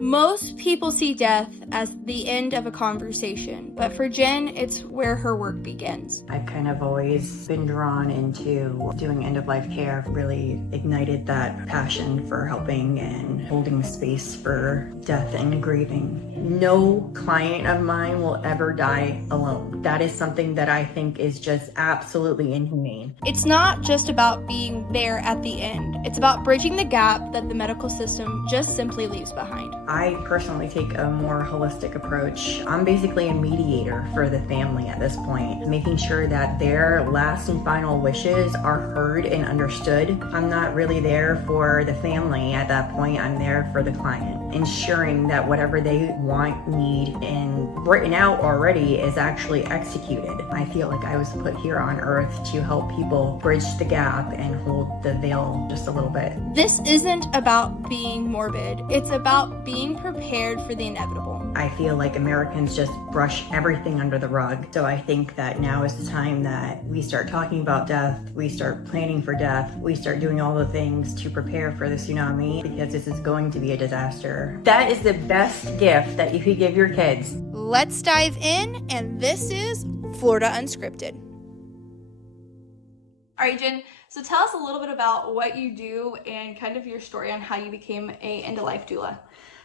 Most people see death as the end of a conversation, but for Jen, it's where her work begins. I've kind of always been drawn into doing end-of-life care, really ignited that passion for helping and holding space for death and grieving. No client of mine will ever die alone. That is something that I think is just absolutely inhumane. It's not just about being there at the end. It's about bridging the gap that the medical system just simply leaves behind. I personally take a more holistic approach. I'm basically a mediator for the family at this point, making sure that their last and final wishes are heard and understood. I'm not really there for the family at that point. I'm there for the client, ensuring that whatever they want, need, and written out already is actually executed. I feel like I was put here on earth to help people bridge the gap and hold the veil just a little bit. This isn't about being morbid. It's about being prepared for the inevitable. I feel like Americans just brush everything under the rug. So I think that now is the time that we start talking about death, we start planning for death, we start doing all the things to prepare for the tsunami, because this is going to be a disaster. That is the best gift that you could give your kids. Let's dive in, and this is Florida Unscripted. All right, Jen, so tell us a little bit about what you do and kind of your story on how you became a end-of-life doula.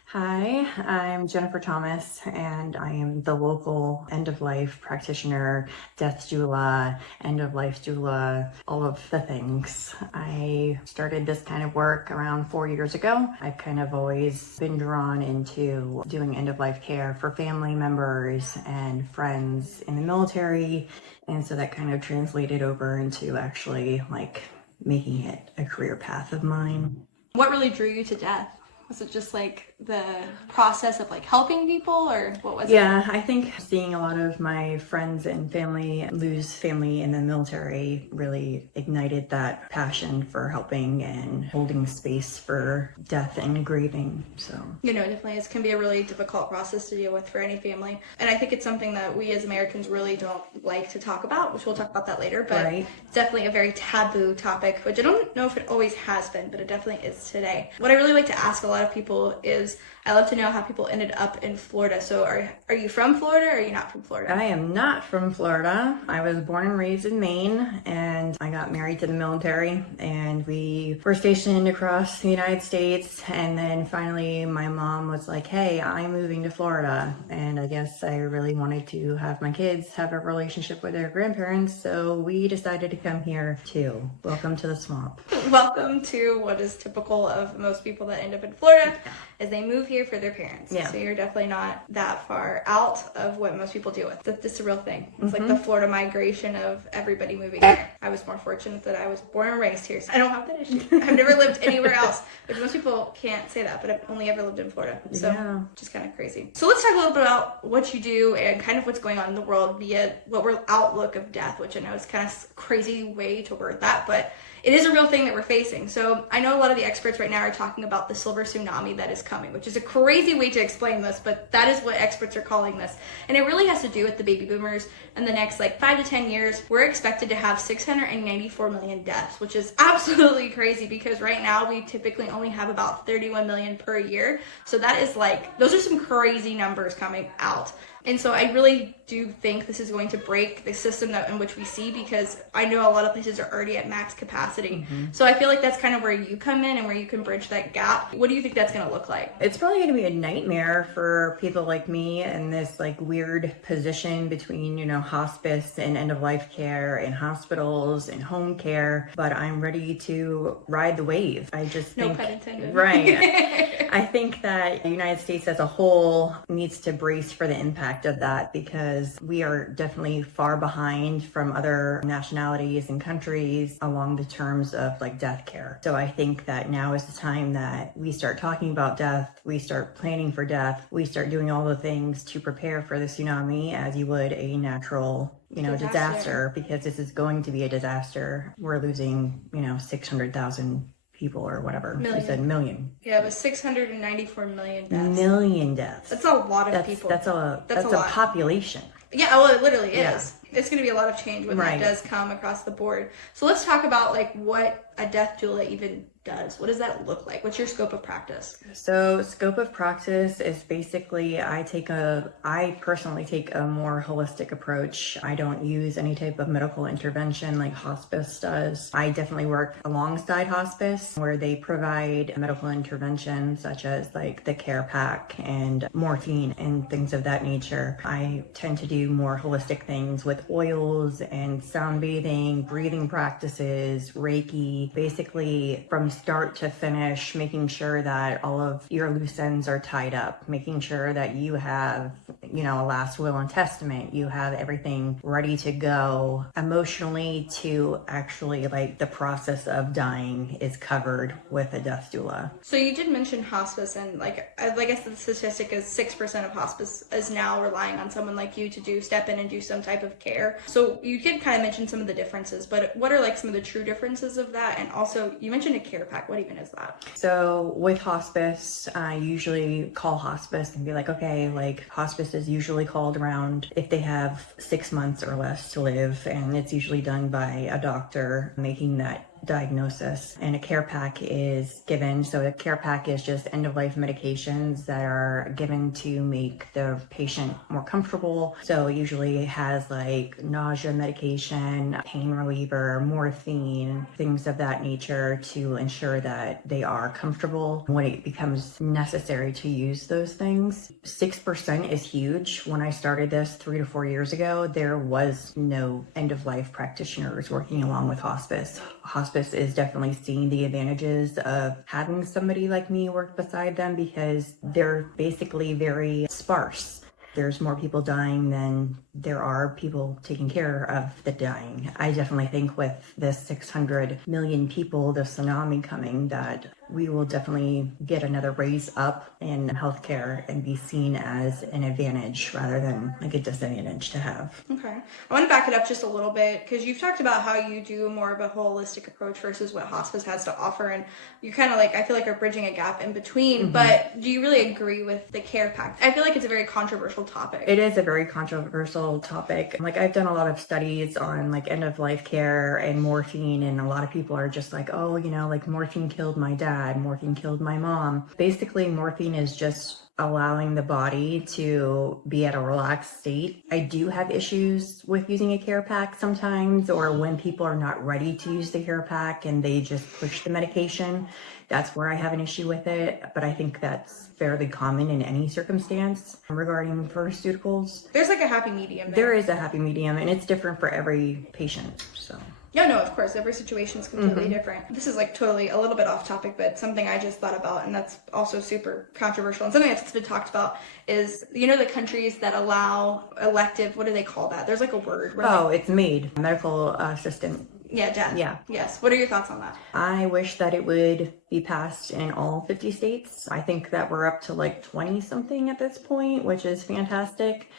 Hi, I'm Jennifer Thomas, and I am the local end-of-life practitioner, death doula, end-of-life doula, all of the things. I started this kind of work around 4 years ago. I've kind of always been drawn into doing end-of-life care for family members and friends in the military, and so that kind of translated over into actually like making it a career path of mine. What really drew you to death? Was it just like the process of like helping people, or what was it? Yeah, I think seeing a lot of my friends and family lose family in the military really ignited that passion for helping and holding space for death and grieving. So, definitely it can be a really difficult process to deal with for any family. And I think it's something that we as Americans really don't like to talk about, which we'll talk about that later, but right. It's definitely a very taboo topic, which I don't know if it always has been, but it definitely is today. What I really like to ask a lot of people is, I love to know how people ended up in Florida. So are you from Florida, or are you not from Florida? I am not from Florida. I was born and raised in Maine, and I got married to the military, and we were stationed across the United States, and then finally my mom was like, hey, I'm moving to Florida, and I guess I really wanted to have my kids have a relationship with their grandparents, so we decided to come here too. Welcome to the swamp. Welcome to what is typical of most people that end up in Florida, is they move here for their parents. Yeah. So you're definitely not that far out of what most people deal with. That's a real thing. It's like the Florida migration of everybody moving here. I was more fortunate that I was born and raised here, so I don't have that issue. I've never lived anywhere else, which most people can't say that, but I've only ever lived in Florida. So just kind of crazy. So let's talk a little bit about what you do and kind of what's going on in the world via what we're outlook of death, which I know is kind of crazy way to word that, but it is a real thing that we're facing. So I know a lot of the experts right now are talking about the silver tsunami that is coming, which is a crazy way to explain this, but that is what experts are calling this. And it really has to do with the baby boomers. In the next 5 to 10 years, we're expected to have 694 million deaths, which is absolutely crazy because right now we typically only have about 31 million per year. So that is those are some crazy numbers coming out. And so I really do think this is going to break the system in which we see, because I know a lot of places are already at max capacity. So I feel like that's kind of where you come in and where you can bridge that gap. What do you think that's going to look like? It's probably going to be a nightmare for people like me in this weird position between, hospice and end-of-life care and hospitals and home care. But I'm ready to ride the wave. I just think... No pun intended. Right. I think that the United States as a whole needs to brace for the impact of that, because we are definitely far behind from other nationalities and countries along the terms of death care. So I think that now is the time that we start talking about death, we start planning for death, we start doing all the things to prepare for the tsunami as you would a natural disaster, because this is going to be a disaster. We're losing 600,000 people or whatever. Million. You said million. Yeah, it was 694 million deaths. Million deaths. That's a lot of people. That's a population. Yeah, well, it literally is. It's going to be a lot of change when Right. that does come across the board. So let's talk about what a death doula even does? What does that look like? What's your scope of practice? So scope of practice is basically I personally take a more holistic approach. I don't use any type of medical intervention like hospice does. I definitely work alongside hospice where they provide medical intervention such as like the care pack and morphine and things of that nature. I tend to do more holistic things with oils and sound bathing, breathing practices, Reiki, basically from start to finish, making sure that all of your loose ends are tied up, making sure that you have, a last will and testament, you have everything ready to go emotionally to actually like the process of dying is covered with a death doula. So you did mention hospice, and like I guess the statistic is 6% of hospice is now relying on someone like you to step in and do some type of care. So you did kind of mention some of the differences, but what are like some of the true differences of that? And also you mentioned a care pack. What even is that? So with hospice, I usually call hospice and be like, okay, like hospice is usually called around if they have 6 months or less to live, and it's usually done by a doctor making that diagnosis, and a care pack is given. So a care pack is just end-of-life medications that are given to make the patient more comfortable. So it usually has like nausea medication, pain reliever, morphine, things of that nature to ensure that they are comfortable when it becomes necessary to use those things. 6% is huge. When I started this 3 to 4 years ago, there was no end-of-life practitioners working along with hospice. Hospice is definitely seeing the advantages of having somebody like me work beside them because they're basically very sparse. There's more people dying than there are people taking care of the dying. I definitely think with this 600 million people, the tsunami coming, that we will definitely get another raise up in healthcare and be seen as an advantage rather than like a disadvantage to have. Okay. I want to back it up just a little bit because you've talked about how you do more of a holistic approach versus what hospice has to offer. And you kind of like, I feel like are bridging a gap in between, Mm-hmm. but do you really agree with the care pack? I feel like it's a very controversial topic. It is a very controversial topic. Like I've done a lot of studies on like end of life care and morphine, and a lot of people are just like, oh, like morphine killed my dad, morphine killed my mom. Basically, morphine is just allowing the body to be at a relaxed state. I do have issues with using a care pack sometimes, or when people are not ready to use the care pack and they just push the medication. That's where I have an issue with it, but I think that's fairly common in any circumstance regarding pharmaceuticals. There's like a happy medium There is a happy medium, and it's different for every patient, so. Yeah, no, of course. Every situation is completely different. This is like totally a little bit off topic, but something I just thought about, and that's also super controversial. And something that's been talked about is, the countries that allow elective, what do they call that? There's like a word. Oh, it's MAID, medical assistant. Yeah, death. Yeah. Yes. What are your thoughts on that? I wish that it would be passed in all 50 states. I think that we're up to like 20 something at this point, which is fantastic.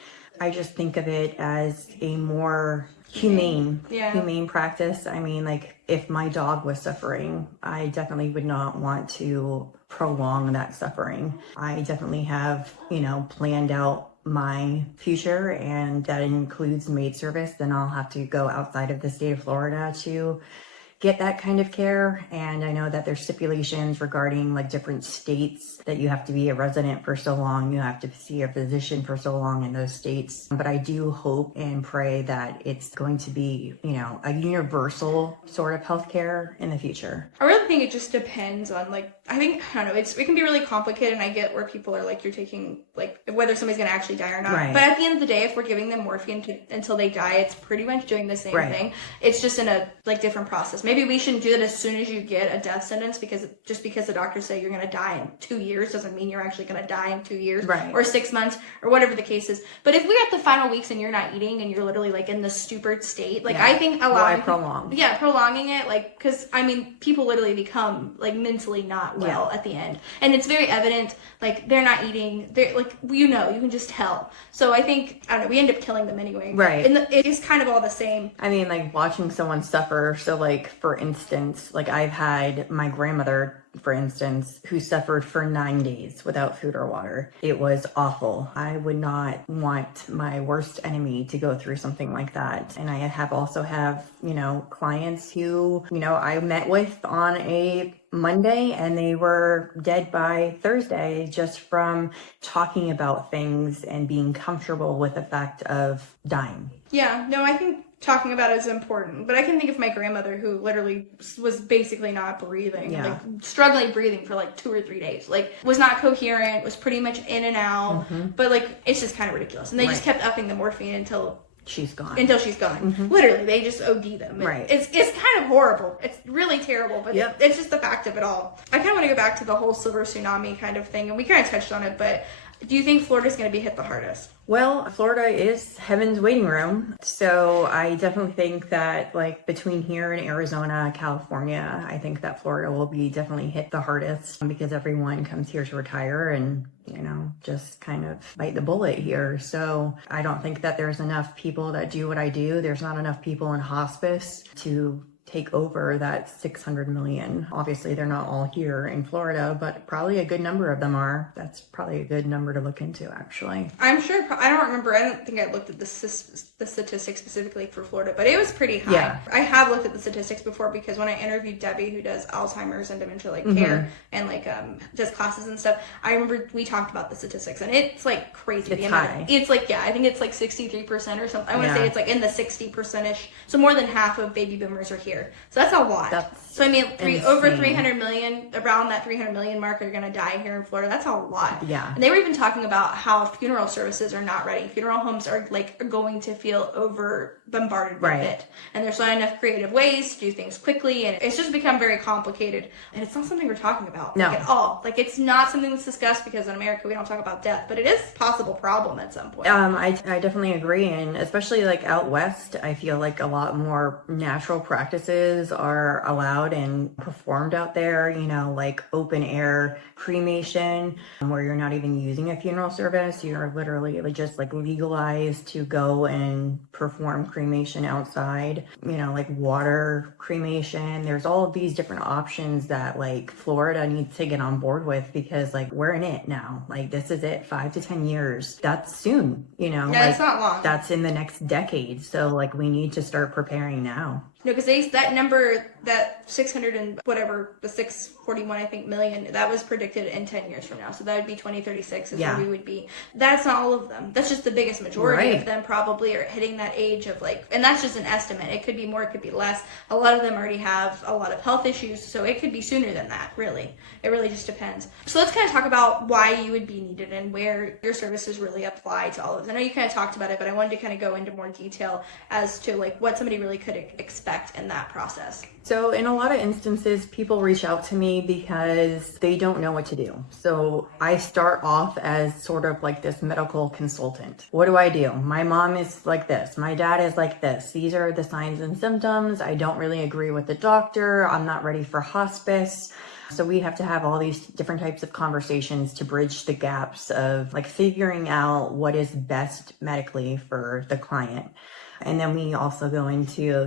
I just think of it as a more humane practice. I mean, like if my dog was suffering, I definitely would not want to prolong that suffering. I definitely have, planned out my future, and that includes maid service. Then I'll have to go outside of the state of Florida to get that kind of care. And I know that there's stipulations regarding like different states that you have to be a resident for so long, you have to see a physician for so long in those states. But I do hope and pray that it's going to be, a universal sort of healthcare in the future. I really think it just depends on I don't know, it can be really complicated, and I get where people are like, you're taking whether somebody's going to actually die or not. Right. But at the end of the day, if we're giving them morphine until they die, it's pretty much doing the same thing. It's just in a different process. Maybe we shouldn't do it as soon as you get a death sentence, because just because the doctors say you're going to die in 2 years doesn't mean you're actually going to die in 2 years or 6 months or whatever the case is. But if we're at the final weeks and you're not eating and you're literally in the stupid state, I think prolonging it, because people literally become mentally not well at the end, and it's very evident. They're not eating. They're you can just tell. So I think, I don't know, we end up killing them anyway. Right. And it is kind of all the same. I mean, watching someone suffer. So for instance, I've had my grandmother, for instance, who suffered for 9 days without food or water. It was awful. I would not want my worst enemy to go through something like that. And I also have, clients who, I met with on a Monday and they were dead by Thursday just from talking about things and being comfortable with the fact of dying. Yeah, no, I think talking about it is important, but I can think of my grandmother who literally was basically not breathing, like struggling breathing for like 2 or 3 days, like was not coherent, was pretty much in and out, but like it's just kind of ridiculous. And they just kept upping the morphine until she's gone. Literally, they just OD them. It's kind of horrible. It's really terrible, but it's just the fact of it all. I kind of want to go back to the whole silver tsunami kind of thing, and we kind of touched on it, but do you think Florida's going to be hit the hardest? Well, Florida is heaven's waiting room. So I definitely think that like between here and Arizona, California, I think that Florida will be definitely hit the hardest because everyone comes here to retire and, just kind of bite the bullet here. So I don't think that there's enough people that do what I do. There's not enough people in hospice to take over that 600 million. Obviously, they're not all here in Florida, but probably a good number of them are. That's probably a good number to look into, actually. I'm sure, I don't remember, I don't think I looked at the statistics specifically for Florida, but it was pretty high. Yeah. I have looked at the statistics before because when I interviewed Debbie, who does Alzheimer's and dementia care and does classes and stuff, I remember we talked about the statistics and it's like crazy. It's high. It's like, I think it's like 63% or something. I want to say it's like in the 60%ish. So more than half of baby boomers are here. So that's a lot. Over 300 million, around that 300 million mark are going to die here in Florida. That's a lot. Yeah. And they were even talking about how funeral services are not ready. Funeral homes are going to feel over bombarded with it. And there's not enough creative ways to do things quickly. And it's just become very complicated. And it's not something we're talking about at all. Like it's not something that's discussed because in America we don't talk about death, but it is a possible problem at some point. I definitely agree. And especially like out west, I feel like a lot more natural practices are allowed and performed out there, like open air cremation where you're not even using a funeral service. You're literally just like legalized to go and perform cremation outside, like water cremation. There's all of these different options that like Florida needs to get on board with because like we're in it now. Like this is it, 5 to 10 years. That's soon, it's not long. That's in the next decade. So like we need to start preparing now. No, because that number, that 600 and whatever, the 641, I think, million, that was predicted in 10 years from now. So that would be 2036 is where we would be. That's not all of them. That's just the biggest majority of them probably are hitting that age of and that's just an estimate. It could be more, it could be less. A lot of them already have a lot of health issues, so it could be sooner than that, really. It really just depends. So let's kind of talk about why you would be needed and where your services really apply to all of this. I know you kind of talked about it, but I wanted to kind of go into more detail as to what somebody really could expect in that process. So in a lot of instances, people reach out to me because they don't know what to do. So I start off as sort of like this medical consultant. What do I do? My mom is like this. My dad is like this. These are the signs and symptoms. I don't really agree with the doctor. I'm not ready for hospice. So we have to have all these different types of conversations to bridge the gaps of figuring out what is best medically for the client. And then we also go into,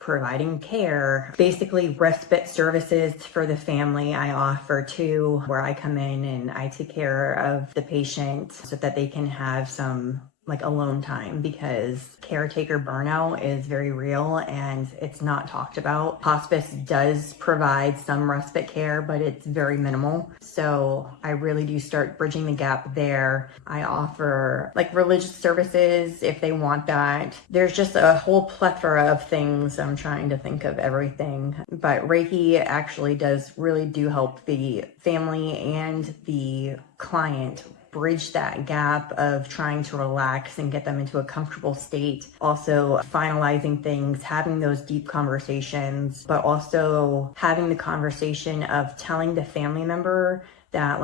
providing care, basically respite services for the family I offer too, where I come in and I take care of the patient so that they can have some alone time because caretaker burnout is very real and it's not talked about. Hospice does provide some respite care, but it's very minimal. So I really do start bridging the gap there. I offer religious services if they want that. There's just a whole plethora of things. I'm trying to think of everything, but Reiki actually really do help the family and the client bridge that gap of trying to relax and get them into a comfortable state. Also finalizing things, having those deep conversations, but also having the conversation of telling the family member that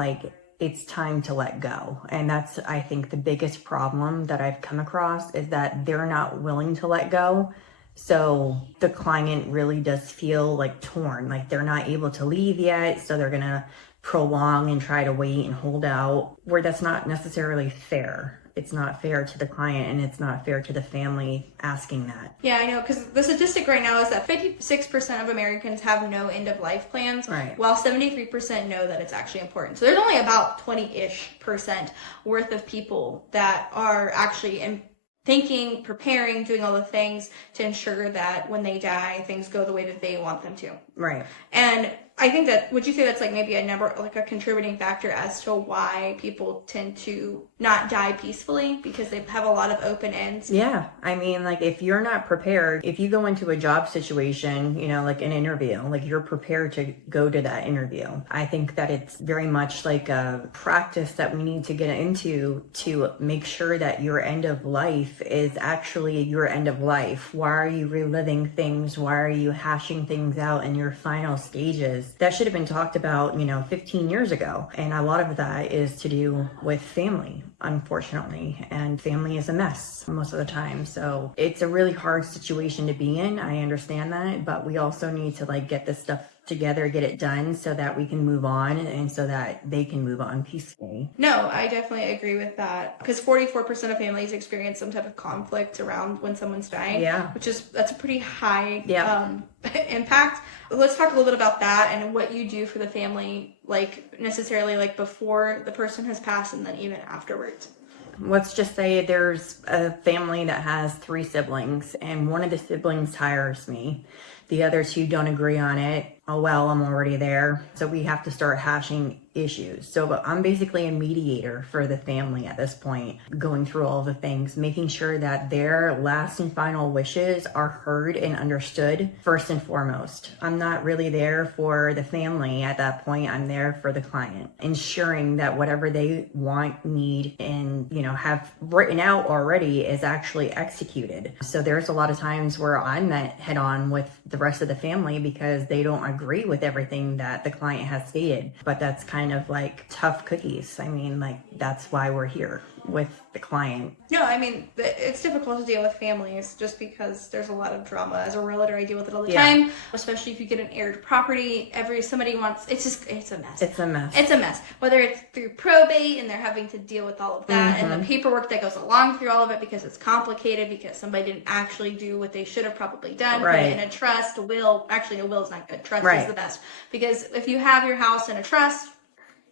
it's time to let go. And that's, I think, the biggest problem that I've come across is that they're not willing to let go. So the client really does feel torn, they're not able to leave yet. So they're going to prolong and try to wait and hold out, where that's not necessarily fair. it's not fair to the client and it's not fair to the family asking that. Yeah, I know, because the statistic right now is that 56% of Americans have no end-of-life plans, Right. while 73% know that it's actually important. So there's only about 20-ish% worth of people that are actually thinking, preparing, doing all the things to ensure that when they die, things go the way that they want them to. Right. And I think that, would you say that's like maybe a contributing factor as to why people tend to not die peacefully, because they have a lot of open ends? Yeah. I mean, like, if you're not prepared, if you go into a job situation, you know, like an interview, like you're prepared to go to that interview. I think that it's very much like a practice that we need to get into to make sure that your end of life is actually your end of life. Why are you reliving things? Why are you hashing things out in your final stages? That should have been talked about, 15 years ago. And a lot of that is to do with family, unfortunately. And family is a mess most of the time. So it's a really hard situation to be in. I understand that. But we also need to get this stuff together, get it done so that we can move on and so that they can move on peacefully. No, I definitely agree with that, because 44% of families experience some type of conflict around when someone's dying. Yeah. That's a pretty high impact. Let's talk a little bit about that and what you do for the family, necessarily before the person has passed and then even afterwards. Let's just say there's a family that has 3 siblings and one of the siblings hires me. The other 2 don't agree on it. Oh, well, I'm already there. So we have to start hashing issues. So I'm basically a mediator for the family at this point, going through all the things, making sure that their last and final wishes are heard and understood first and foremost. I'm not really there for the family at that point. I'm there for the client, ensuring that whatever they want, need, and, have written out already is actually executed. So there's a lot of times where I'm met head on with the rest of the family because they don't agree with everything that the client has stated. But that's kind of like tough cookies. I mean, that's why we're here with the client. No, I mean, it's difficult to deal with families just because there's a lot of drama. As a realtor, I deal with it all the time, especially if you get an heired property. Somebody wants, it's a mess. It's a mess. It's a mess. Whether it's through probate and they're having to deal with all of that and the paperwork that goes along through all of it because it's complicated, because somebody didn't actually do what they should have probably done. Right. Put it in a trust, a will. Actually, a will is not good. Trust Right. is the best. Because if you have your house in a trust,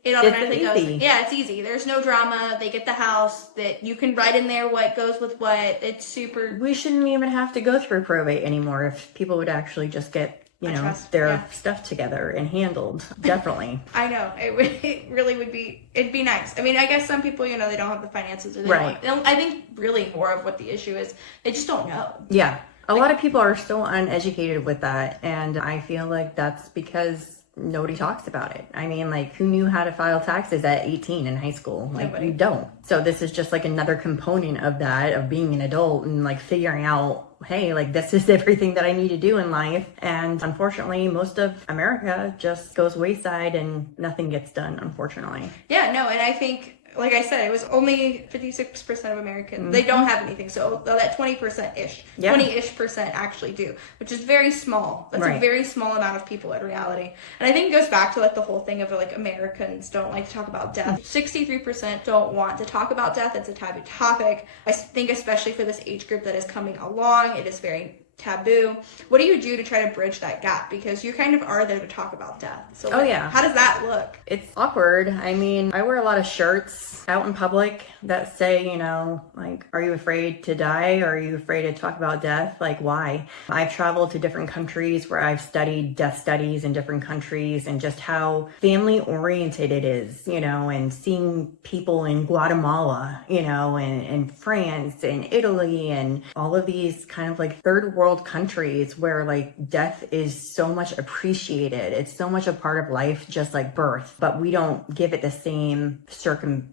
it automatically goes. Yeah, it's easy. There's no drama. They get the house that you can write in there what goes with what. It's super. We shouldn't even have to go through probate anymore if people would actually just get their stuff together and handled. Definitely. I know. It really would be, it'd be nice. I mean, I guess some people, they don't have the finances or they don't. I think really more of what the issue is, they just don't know. Yeah. A lot of people are still uneducated with that. And I feel like that's because nobody talks about it. I mean, who knew how to file taxes at 18 in high school? Nobody. You don't. So this is just another component of that, of being an adult and figuring out, hey, this is everything that I need to do in life. And unfortunately, most of America just goes wayside and nothing gets done, unfortunately. Yeah, no, and I think, like I said, it was only 56% of Americans. They don't have anything. So that 20%-ish, 20-ish% actually do, which is very small. That's a very small amount of people in reality. And I think it goes back to the whole thing of Americans don't like to talk about death. 63% don't want to talk about death. It's a taboo topic. I think especially for this age group that is coming along, it is very taboo. What do you do to try to bridge that gap? Because you kind of are there to talk about death. So how does that look? It's awkward. I mean, I wear a lot of shirts out in public that say, are you afraid to die? Or are you afraid to talk about death? Why? I've traveled to different countries where I've studied death studies in different countries and just how family oriented it is, and seeing people in Guatemala, and France and Italy and all of these kind of third world countries where death is so much appreciated. It's so much a part of life, just like birth, but we don't give it the same circumpomps,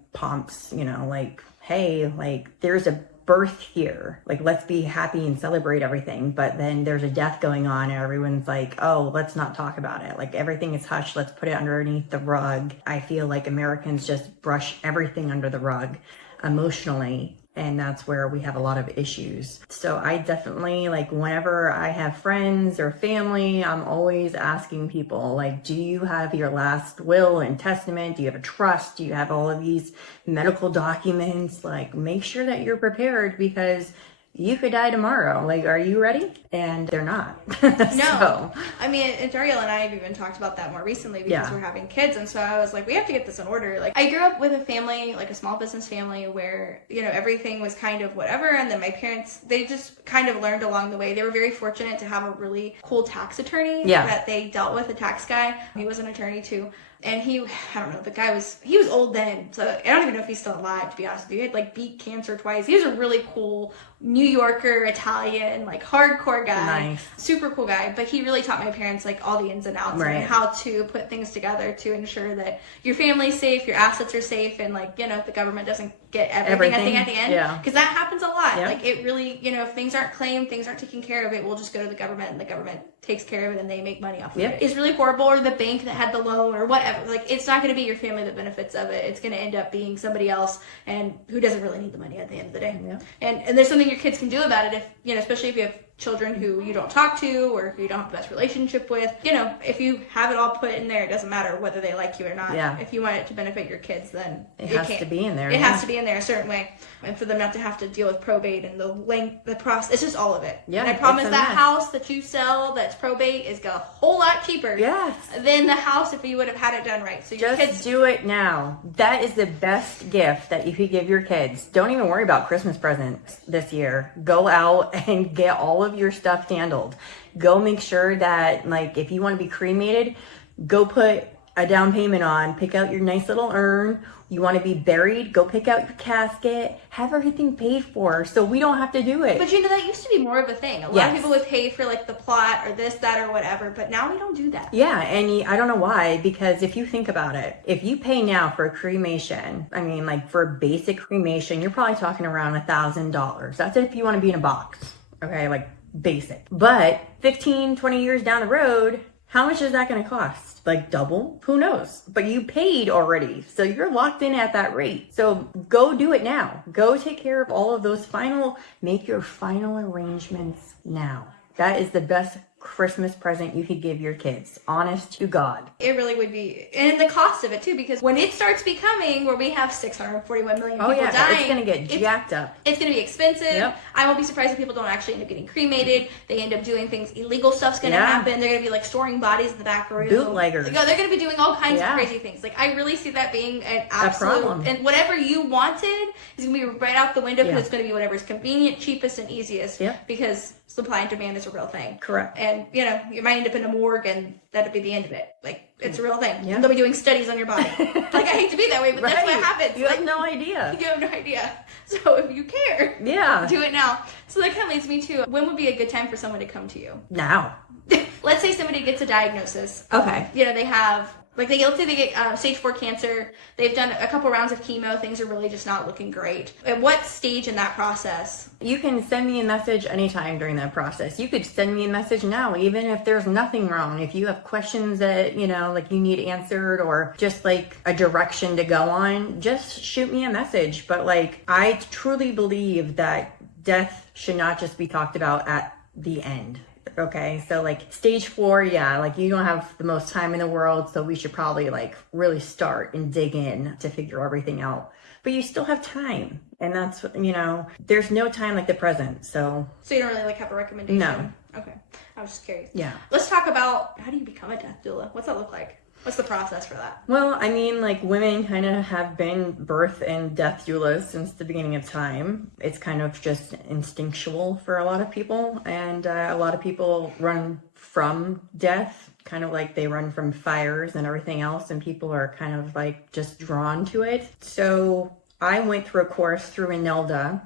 hey, there's a birth here. Let's be happy and celebrate everything. But then there's a death going on and everyone's oh, let's not talk about it. Everything is hushed. Let's put it underneath the rug. I feel Americans just brush everything under the rug emotionally, And that's where we have a lot of issues. So I definitely, like, whenever I have friends or family, I'm always asking people, like, do you have your last will and testament? Do you have a trust? Do you have all of these medical documents? Like, make sure that you're prepared, because you could die tomorrow. Like, are you ready? And they're not. No. I mean, and Daryl and I have even talked about that more recently because we're having kids. And so I was like, we have to get this in order. Like, I grew up with a family, like a small business family where, you know, everything was kind of whatever. And then my parents, they just kind of learned along the way. They were very fortunate to have a really cool tax attorney that they dealt with, a tax guy. He was an attorney too. And he, I don't know, the guy he was old then, so I don't even know if he's still alive, to be honest with you. He had, like, beat cancer twice. He was a really cool New Yorker, Italian, like, hardcore guy. Nice. Super cool guy. But he really taught my parents, like, all the ins and outs and how to put things together to ensure that your family's safe, your assets are safe, and, like, you know, the government doesn't get everything at the end. Yeah. Because that happens a lot. Like, it really, you know, if things aren't claimed, things aren't taken care of, it will just go to the government, and the government takes care of it, and they make money off of it. It's really horrible, or the bank that had the loan, or whatever. Like, it's not going to be your family that benefits of it. It's going to end up being somebody else, and who doesn't really need the money at the end of the day. And there's something your kids can do about it, if, you know, especially if you have children who you don't talk to or who you don't have the best relationship with. You know, if you have it all put in there, it doesn't matter whether they like you or not. If you want it to benefit your kids, then it has to be in there. It has to be in there a certain way. And for them not to have to deal with probate and the process, it's just all of it. And I promise that house that you sell that's probate is a whole lot cheaper than the house if you would have had it done right. So your kids, do it now. That is the best gift that you could give your kids. Don't even worry about Christmas presents this year. Go out and get all of your stuff handled. Go make sure that, like, if you want to be cremated, go put a down payment on, pick out your nice little urn. You want to be buried, go pick out your casket, have everything paid for, so we don't have to do it. But you know, that used to be more of a thing. A lot of people would pay for, like, the plot or this, that, or whatever, but now we don't do that. And I don't know why, because if you think about it, if you pay now for a cremation, I mean, like, for a basic cremation, you're probably talking around $1,000. That's if you want to be in a box, okay, like, basic. But 15, 20 years down the road, how much is that going to cost? Like, double? Who knows? But you paid already, so you're locked in at that rate. So go do it now. Go take care of all of those make your final arrangements now. That is the best Christmas present you could give your kids. Honest to God. It really would be. And the cost of it too, because when it starts becoming where we have 641 million people dying, it's going to get jacked up. It's going to be expensive. I won't be surprised if people don't actually end up getting cremated. They end up doing things, illegal stuff's going to happen. They're going to be, like, storing bodies in the back room. Bootleggers. They're going to be doing all kinds of crazy things. Like, I really see that being an absolute problem. And whatever you wanted is going to be right out the window, because it's going to be whatever's convenient, cheapest, and easiest. Because supply and demand is a real thing. Correct. And, you know, you might end up in a morgue, and that'll be the end of it. Like, it's a real thing. And they'll be doing studies on your body. Like, I hate to be that way, but that's what happens. You have no idea. You have no idea. So if you care, do it now. So that kind of leads me to, when would be a good time for someone to come to you? Now. Let's say somebody gets a diagnosis. Okay. You know, they have, like, let's say they get stage 4 cancer. They've done a couple rounds of chemo. Things are really just not looking great. At what stage in that process? You can send me a message anytime during that process. You could send me a message now, even if there's nothing wrong. If you have questions that, you know, like, you need answered, or just, like, a direction to go on, just shoot me a message. But, like, I truly believe that death should not just be talked about at the end. Okay, so, like, stage 4, like, you don't have the most time in the world, so we should probably, like, really start and dig in to figure everything out. But you still have time, and that's, you know, there's no time like the present, so you don't really, like, have a recommendation? No. Okay, I was just curious. Yeah. Let's talk about, how do you become a death doula? What's that look like? What's the process for that? Well, I mean, like, women kind of have been birth and death doulas since the beginning of time. It's kind of just instinctual for a lot of people, and a lot of people run from death, kind of like they run from fires and everything else, and people are kind of, like, just drawn to it. So I went through a course through INELDA,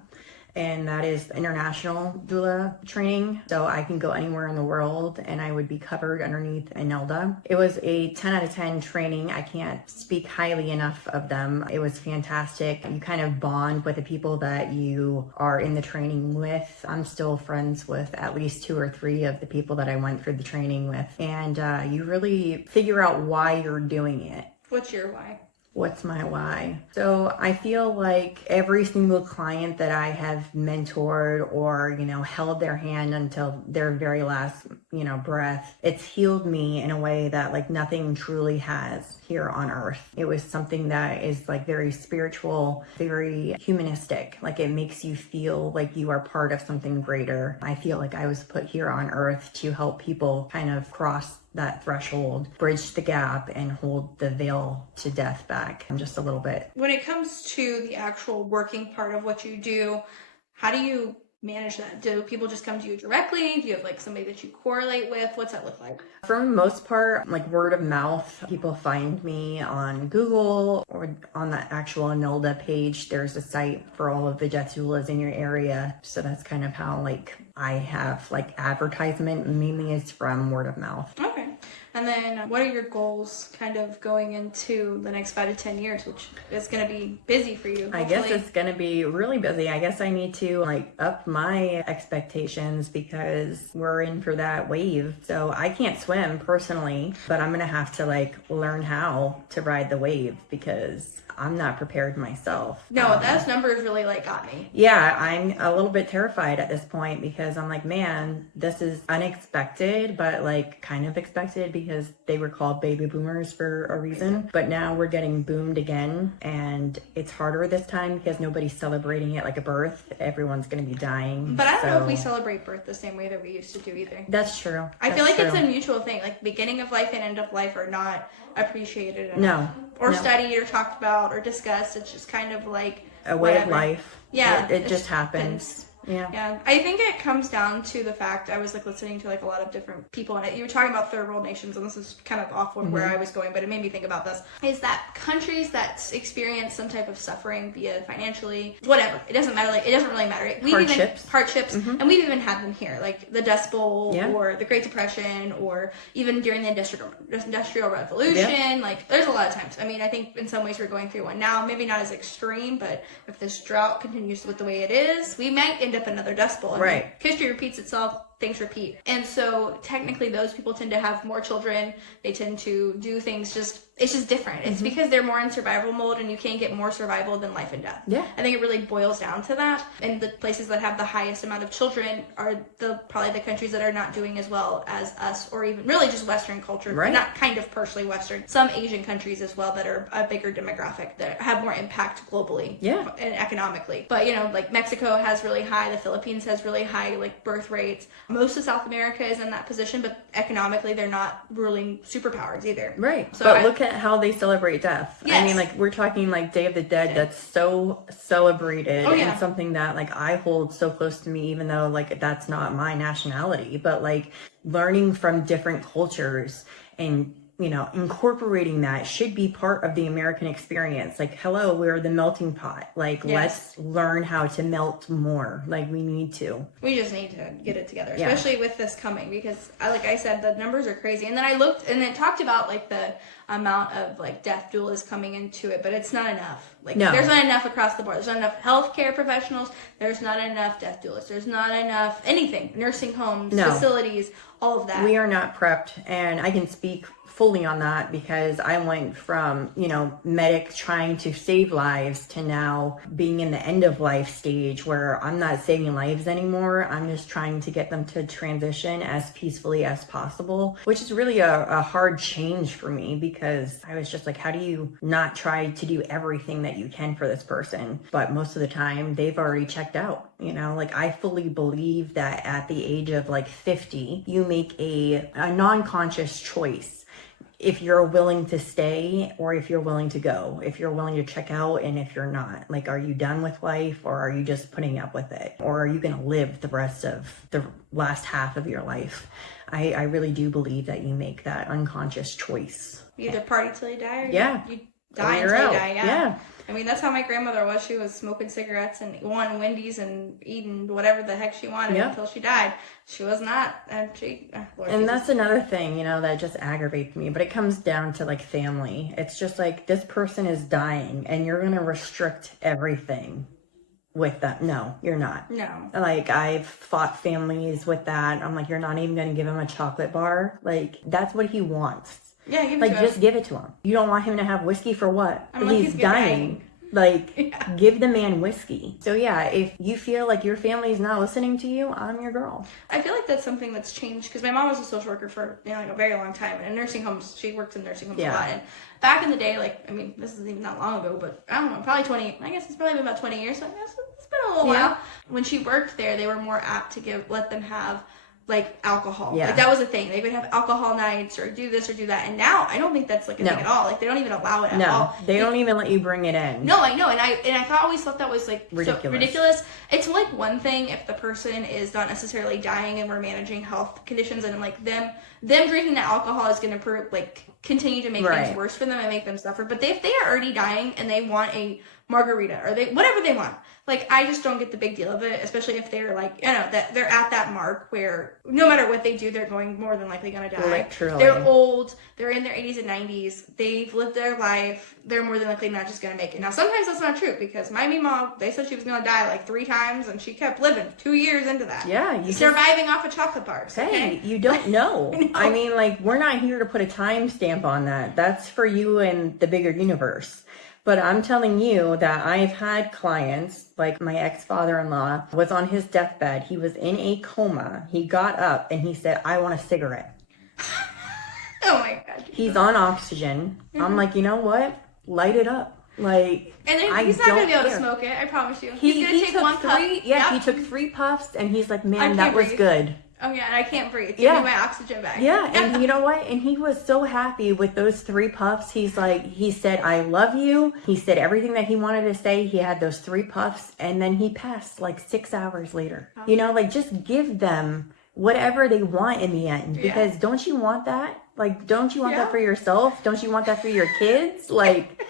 and that is international doula training. So I can go anywhere in the world and I would be covered underneath INELDA. It was a 10 out of 10 training. I can't speak highly enough of them. It was fantastic. You kind of bond with the people that you are in the training with. I'm still friends with at least 2 or 3 of the people that I went through the training with. And you really figure out why you're doing it. What's your why? What's my why? So I feel like every single client that I have mentored or, held their hand until their very last, breath, it's healed me in a way that like nothing truly has here on earth. It was something that is like very spiritual, very humanistic. Like it makes you feel like you are part of something greater. I feel like I was put here on earth to help people kind of cross that threshold, bridge the gap, and hold the veil to death back just a little bit. When it comes to the actual working part of what you do, how do you manage that? Do people just come to you directly? Do you have like somebody that you correlate with? What's that look like? For the most part, like word of mouth. People find me on Google or on the actual ANILDA page. There's a site for all of the death doulas in your area. So that's kind of how like I have like advertisement, mainly is from word of mouth. Okay. And then what are your goals kind of going into the next 5 to 10 years, which is going to be busy for you? Hopefully. I guess it's going to be really busy. I guess I need to like up my expectations because we're in for that wave. So I can't swim personally, but I'm going to have to like learn how to ride the wave because I'm not prepared myself. No, those numbers really like got me. Yeah, I'm a little bit terrified at this point because I'm like, man, this is unexpected, but like kind of expected because they were called baby boomers for a reason. But now we're getting boomed again, and it's harder this time because nobody's celebrating it like a birth. Everyone's going to be dying. But I don't know if we celebrate birth the same way that we used to do either. That's true. I feel like it's a mutual thing. Like beginning of life and end of life are not appreciated enough. Or studied or talked about or discussed. It's just kind of like a way of life. Yeah. It just happens. Yeah. I think it comes down to the fact I was like listening to like a lot of different people, and you were talking about third world nations, and this is kind of off of where I was going, but it made me think about this, is that countries that experience some type of suffering, be it financially, whatever, it doesn't matter, like it doesn't really matter. Hardships, and we've even had them here, like the Dust Bowl or the Great Depression, or even during the Industrial Revolution. Like there's a lot of times. I mean, I think in some ways we're going through one now, maybe not as extreme, but if this drought continues with the way it is, we might end up another Dust Bowl. Right. History repeats itself. Things repeat. And so technically those people tend to have more children. They tend to do things it's just different. It's because they're more in survival mode, and you can't get more survival than life and death. Yeah. I think it really boils down to that. And the places that have the highest amount of children are probably the countries that are not doing as well as us, or even really just Western culture. Right. Not kind of partially Western. Some Asian countries as well that are a bigger demographic that have more impact globally. Yeah. And economically. But like Mexico has really high, the Philippines has really high like birth rates. Most of South America is in that position, but economically they're not ruling superpowers either. Right. So but look at how they celebrate death. Yes. I mean, like we're talking like Day of the Dead, that's so celebrated and something that like I hold so close to me, even though like that's not my nationality, but like learning from different cultures and incorporating that should be part of the American experience. Like, hello, we're the melting pot. Like, let's learn how to melt more. Like, we need to. We just need to get it together, especially with this coming, because like I said, the numbers are crazy. And then I looked and it talked about like the amount of like death doulas coming into it, but it's not enough. Like, there's not enough across the board. There's not enough healthcare professionals. There's not enough death doulas. There's not enough anything. Nursing homes, facilities, all of that. We are not prepped, and I can speak fully on that because I went from, medic trying to save lives to now being in the end of life stage where I'm not saving lives anymore. I'm just trying to get them to transition as peacefully as possible, which is really a hard change for me because I was just like, how do you not try to do everything that you can for this person? But most of the time they've already checked out. Like I fully believe that at the age of like 50, you make a non-conscious choice if you're willing to stay or if you're willing to go, if you're willing to check out and if you're not. Like, are you done with life or are you just putting up with it? Or are you going to live the rest of the last half of your life? I really do believe that you make that unconscious choice. You either party till you die or you die until you die. Yeah. I mean, that's how my grandmother was. She was smoking cigarettes and going Wendy's and eating whatever the heck she wanted until she died. She was not. And that's another thing, that just aggravates me. But it comes down to, like, family. It's just like, this person is dying and you're going to restrict everything with that. No, you're not. No. Like, I've fought families with that. I'm like, you're not even going to give him a chocolate bar? Like, that's what he wants. Yeah, give it like to him. just give it to him. You don't want him to have whiskey for what? Unless He's he's dying. Like, give the man whiskey. So yeah, if you feel like your family is not listening to you, I'm your girl. I feel like that's something that's changed because my mom was a social worker for like a very long time, and in nursing homes, she worked in nursing homes a lot. And back in the day, like, I mean, this isn't even that long ago, but I don't know, probably 20. I guess it's probably been about 20 years. So I guess it's been a little while. When she worked there, they were more apt to let them have like alcohol. Like that was a thing. They would have alcohol nights or do this or do that. And now I don't think that's like a thing at all. Like they don't even allow it at all. They don't even let you bring it in. No, I know. And I always thought that was like ridiculous. It's like one thing if the person is not necessarily dying and we're managing health conditions, and like them drinking the alcohol is going to continue to make things worse for them and make them suffer. But if they are already dying and they want a margarita or whatever they want, like, I just don't get the big deal of it, especially if they're like, that they're at that mark where no matter what they do, they're more than likely going to die. Literally. They're old. They're in their 80s and 90s. They've lived their life. They're more than likely not just going to make it. Now, sometimes that's not true because my mom, they said she was going to die like 3 times and she kept living 2 years into that. Yeah. Surviving off of chocolate bars. Hey, you don't know. I mean, like, we're not here to put a timestamp on that. That's for you and the bigger universe. But I'm telling you that I've had clients, like my ex-father-in-law was on his deathbed. He was in a coma. He got up and he said, I want a cigarette. Oh my God. He's on oxygen. I'm like, you know what? Light it up. Like, and then he's not going to be able to smoke it. I promise you. He's going to take one puff. Yeah, he took 3 puffs and he's like, man, that was good. Oh yeah, and I can't breathe. Give me my oxygen back. Yeah, and you know what? And he was so happy with those 3 puffs. He said, I love you. He said everything that he wanted to say. He had those 3 puffs and then he passed like 6 hours later. Oh. Like just give them whatever they want in the end. Because don't you want that? Like, don't you want that for yourself? Don't you want that for your kids? Like,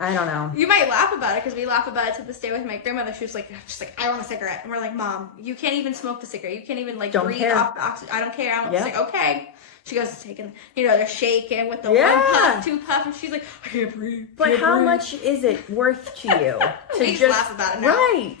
I don't know. You might laugh about it because we laugh about it to this day with my grandmother. She was like, I want a cigarette. And we're like, Mom, you can't even smoke the cigarette. You can't even breathe off the oxygen. I don't care. I'm like, okay. She goes taking, they're shaking with the 1 puff, 2 puff, and she's like, I can't breathe. But how much is it worth to you to just laugh about it now? Right.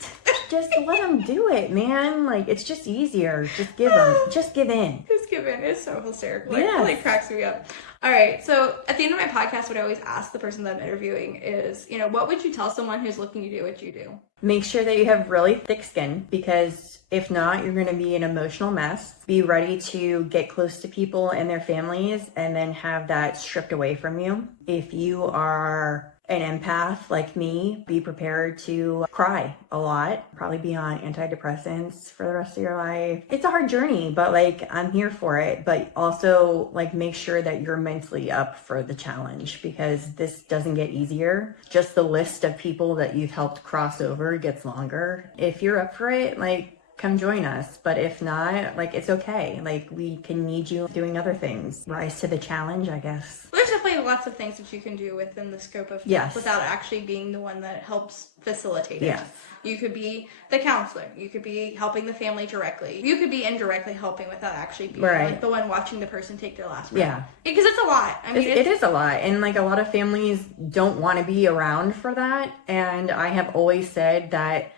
Just let them do it, man. Like, it's just easier. Just give them. Just give in. Just give in. It's so hysterical. It really cracks me up. All right. So at the end of my podcast, what I always ask the person that I'm interviewing is, what would you tell someone who's looking to do what you do? Make sure that you have really thick skin, because if not, you're going to be an emotional mess. Be ready to get close to people and their families and then have that stripped away from you. If you are an empath like me, be prepared to cry a lot, probably be on antidepressants for the rest of your life. It's a hard journey, but I'm here for it. But also make sure that you're mentally up for the challenge, because this doesn't get easier. Just the list of people that you've helped cross over gets longer. If you're up for it, come join us. But if not, it's okay. We can need you doing other things. Rise to the challenge, I guess. Well, there's definitely lots of things that you can do within the scope of without actually being the one that helps facilitate it. Yes. You could be the counselor. You could be helping the family directly. You could be indirectly helping without actually being the one watching the person take their last breath. Yeah. Because it's a lot. I mean, it is a lot. And a lot of families don't want to be around for that. And I have always said that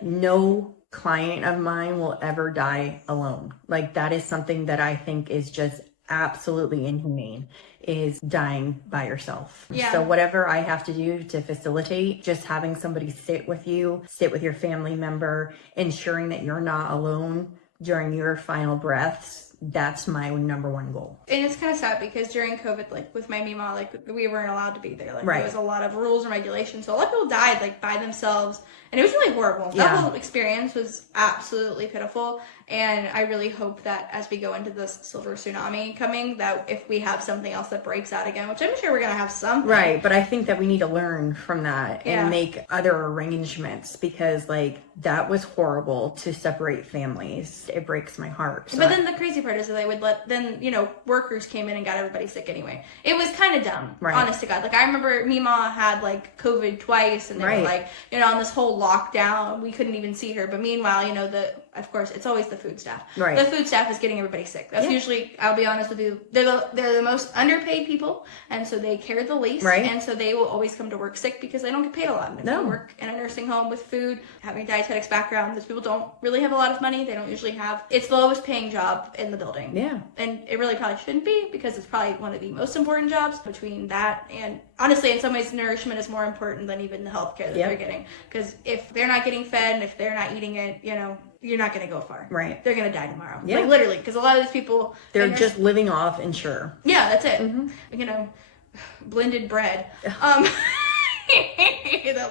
no client of mine will ever die alone. That is something that I think is just absolutely inhumane, is dying by yourself. Yeah. So whatever I have to do to facilitate, just having somebody sit with your family member, ensuring that you're not alone during your final breaths, that's my number one goal. And it's kind of sad because during COVID, with my Mima, we weren't allowed to be there. There was a lot of rules and regulations. So a lot of people died by themselves. And it was really horrible. That whole experience was absolutely pitiful. And I really hope that as we go into this silver tsunami coming, that if we have something else that breaks out again, which I'm sure we're going to have something. Right. But I think that we need to learn from that and make other arrangements, because that was horrible to separate families. It breaks my heart. So but then the crazy part is that they would workers came in and got everybody sick anyway. It was kind of dumb, honest to God. I remember Mima had COVID twice, and they were on this whole lockdown. We couldn't even see her. But meanwhile, of course, it's always the food staff. Right. The food staff is getting everybody sick. That's usually, I'll be honest with you, they're the most underpaid people, and so they care the least. Right. And so they will always come to work sick because they don't get paid a lot. And if they work in a nursing home with food, having a dietetics background, those people don't really have a lot of money. They don't usually have, it's the lowest paying job in the building. Yeah. And it really probably shouldn't be, because it's probably one of the most important jobs. Between that and, honestly, in some ways, nourishment is more important than even the healthcare that they're getting. Because if they're not getting fed and if they're not eating it, you know, you're not going to go far. Right. They're going to die tomorrow. Yeah. Like, literally, because a lot of these people, they're just living off Ensure. Yeah, that's it. You know, blended bread. That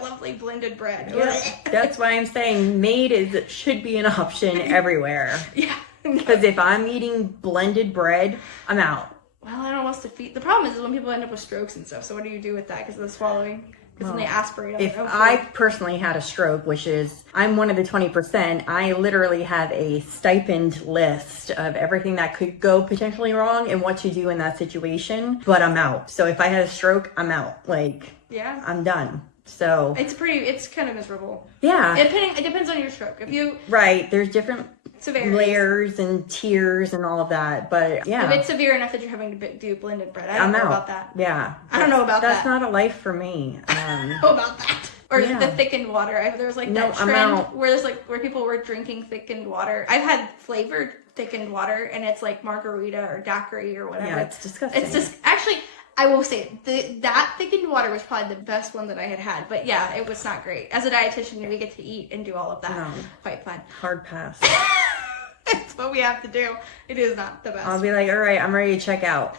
lovely blended bread. Yeah. That's why I'm saying MAID should be an option everywhere. Yeah. Because if I'm eating blended bread, I'm out. Well, I don't know what's to feed. The problem is when people end up with strokes and stuff. So what do you do with that? Because of the swallowing. Because then they aspirate. If I personally had a stroke, which is, I'm one of the 20%, I literally have a stipend list of everything that could go potentially wrong and what to do in that situation, but I'm out. So if I had a stroke, I'm out. Like, yeah, I'm done. So it's kind of miserable. Yeah. It depends on your stroke. If you there's different severities, layers and tiers and all of that, but yeah. If it's severe enough that you're having to do blended bread, I don't know about that. Yeah. I don't know about that. That's not a life for me. I don't know about that. Or the thickened water. There was like that trend where there's like where people were drinking thickened water. I've had flavored thickened water, and it's like margarita or daiquiri or whatever. Yeah, it's disgusting. It's just actually, I will say that thickened water was probably the best one that I had. But yeah, it was not great. As a dietitian, we get to eat and do all of that. Quite fun. Hard pass. It's what we have to do. It is not the best. I'll be like, all right, I'm ready to check out.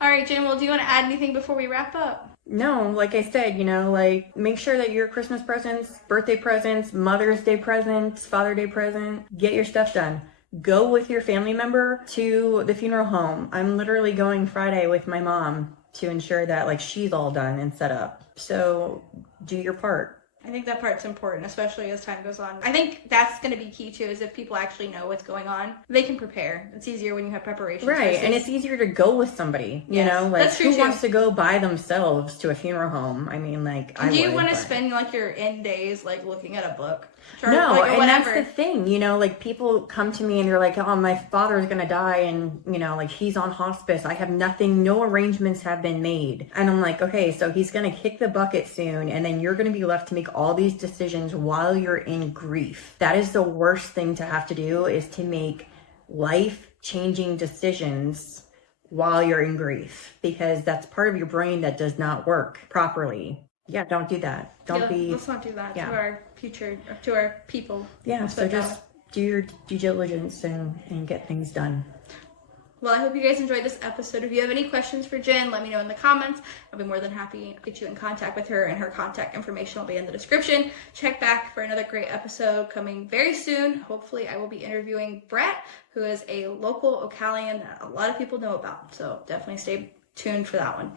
All right, Jen, well, do you want to add anything before we wrap up? No, like I said, like make sure that your Christmas presents, birthday presents, Mother's Day presents, Father's Day present, get your stuff done. Go with your family member to the funeral home. I'm literally going Friday with my mom to ensure that like she's all done and set up. So do your part. I think that part's important, especially as time goes on. I think that's going to be key too, is if people actually know what's going on, they can prepare. It's easier when you have preparation. Right, and it's easier to go with somebody, you know? Like, that's true who wants to go by themselves to a funeral home? I mean, like, do you want to spend, like, your end days, like, looking at a book? No, like, and that's the thing, you know, like, people come to me and they're like, oh, my father's gonna die and, you know, like, he's on hospice. I have nothing, no arrangements have been made. And I'm like, okay, so he's gonna kick the bucket soon, and then you're gonna be left to make all these decisions while you're in grief. That is the worst thing to have to do, is to make life-changing decisions while you're in grief, because that's part of your brain that does not work properly. Yeah, don't do that. Let's not do that to our future, to our people. Yeah, so just do your due diligence and get things done. Well, I hope you guys enjoyed this episode. If you have any questions for Jen, let me know in the comments. I'll be more than happy to get you in contact with her, and her contact information will be in the description. Check back for another great episode coming very soon. Hopefully, I will be interviewing Brett, who is a local Ocalian that a lot of people know about. So definitely stay tuned for that one.